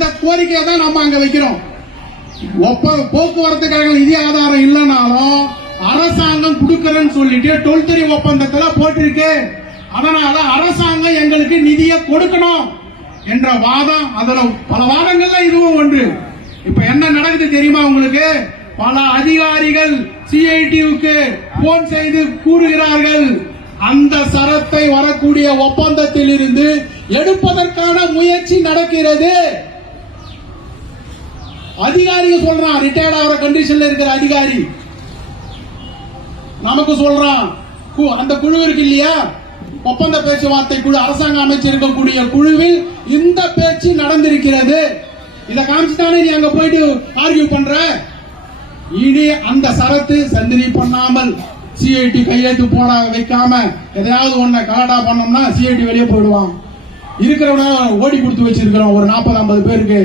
அந்த கோரிக்கையை தான் நம்ம அங்க வைக்கிறோம். போக்குவரத்து கழகம் நிதி ஆதாரம் இல்லைனாலும் அரசாங்கம் கொடுக்கறன்னு சொல்லிட்டு 12 ஒப்பந்தத்துல போட்டிருக்கு. அதனால அரசாங்கம் எங்களுக்கு நிதியை கொடுக்கணும் என்ற வாதம், அதுல பல வாதங்கள்ல இதுவும் ஒன்று. இப்ப என்ன நடக்குது தெரியுமா உங்களுக்கு? பல அதிகாரிகள் சிஐடிக்கு போன் செய்து கூறுகிறார்கள், அந்த சரத்தை வரக்கூடிய ஒப்பந்தத்தில் இருந்து எடுப்பதற்கான முயற்சி நடக்கிறது. அதிகாரிகள் சொல்றான், ரிட்டையர்ட் ஆகிற கண்டிஷன்ல இருக்கிற அதிகாரி நமக்கு சொல்றான், அந்த குழு இருக்கு இல்லையா, ஒப்பந்த பேச்சுவார்த்தை குழு, அரசாங்கம் அமைச்சிருக்கக்கூடிய குழுவில் இந்த பேச்சு நடந்திருக்கிறது. இதை காமிச்சுதானே நீ அங்க போயிட்டு ஆர்கியூ பண்ற. இனி அந்த சரத்து சந்திரி பண்ணாமல் சிஐடி கையெழுத்து போட வைக்காம எதையாவது ஒன்ன கலாட்டா பண்ணோம்னா சிஐடி வெளியே போயிடுவான். இருக்கிறவன ஓடி கொடுத்து வச்சிருக்கிறோம் ஒரு 40-50 பேருக்கு.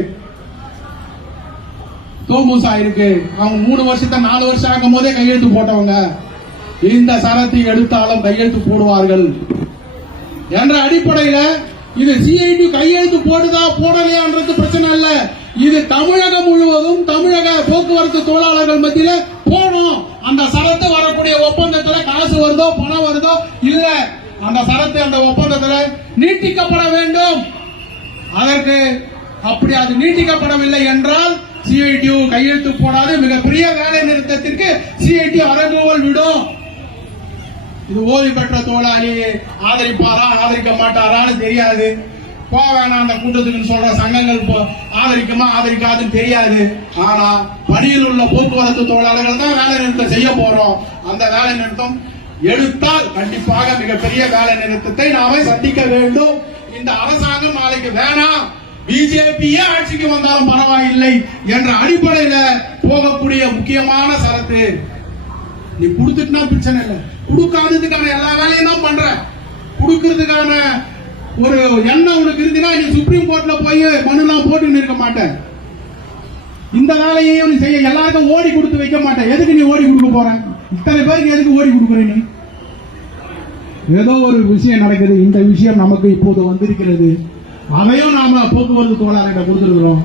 தோமுசா இருக்கு, அவங்க 3 வருஷத்தை 4 வருஷம் ஆகும் போதே கையெழுத்து போட்டவங்க. இந்த சரத்தை எடுத்தாலும் கையெழுத்து போடுவார்கள் என்ற அடிப்படையில இது சிஐடி கையெழுத்து போடுதா போடலையான்றது பிரச்சனை இல்ல. இது தமிழகம் முழுவதும் தமிழக போக்குவரத்து தொழிலாளர்கள் மத்தியில போனோம். அந்த சரத்து வரக்கூடிய ஒப்பந்தத்துல காசு வருதோ பணம் வருதோ இல்ல, அந்த சரத்து அந்த ஒப்பந்தத்துல நீட்டிக்கப்பட வேண்டும். அதற்கு அப்படி அது நீட்டிக்கப்படவில்லை என்றால் சிஐடி கையெழுத்து போடாது மிகப்பெரிய வேலை நிறுத்தத்திற்கு சிஐடி அறைகூவல் விடும். இது ஓய்வு பெற்ற தொழிலாளி ஆதரிப்பாரா ஆதரிக்க மாட்டாரான்னு தெரியாது. போவேணா அந்த கூட்டத்துக்கு சொல்ற சங்கங்கள் ஆதரிக்குமா ஆதரிக்காதுன்னு தெரியாது. ஆனா பணியில் உள்ள போக்குவரத்து தொழிலாளர்கள் தான் வேலை நிறுத்தம் செய்ய போறோம். அந்த வேலை நிறுத்தம் எடுத்தால் கண்டிப்பாக மிகப்பெரிய வேலை நிறுத்தத்தை நாம சந்திக்க வேண்டும். இந்த அரசாங்கம் நாளைக்கு வேணாம், பிஜேபியே ஆட்சிக்கு வந்தாலும் பரவாயில்லை என்ற அடிப்படையில போகக்கூடிய முக்கியமான சரத்து. நீ கொடுத்துட்டுனா பிரச்சனை இல்லை, கொடுக்காததுக்கான எல்லா வேலையும் தான் பண்ற. கொடுக்கறதுக்கான ஒரு எண்ணம் உனக்கு இருந்துன்னா நீ சுப்ரீம் கோர்ட்ல போய் மனுலாம் போட்டு இருக்க மாட்டேன். இந்த வேலையையும் நீ செய்ய எல்லாருக்கும் ஓடி கொடுத்து வைக்க மாட்டேன். எதுக்கு நீ ஓடி கொடுக்க போற? இத்தனை பேருக்கு எதுக்கு ஓடி கொடுக்குற நீ? ஏதோ ஒரு விஷயம் நடக்குது, இந்த விஷயம் நமக்கு இப்போது வந்திருக்கிறது, அதையும் நாம போக்குவரத்து தொழிலாளர்கிட்ட கொடுத்திருக்கிறோம்.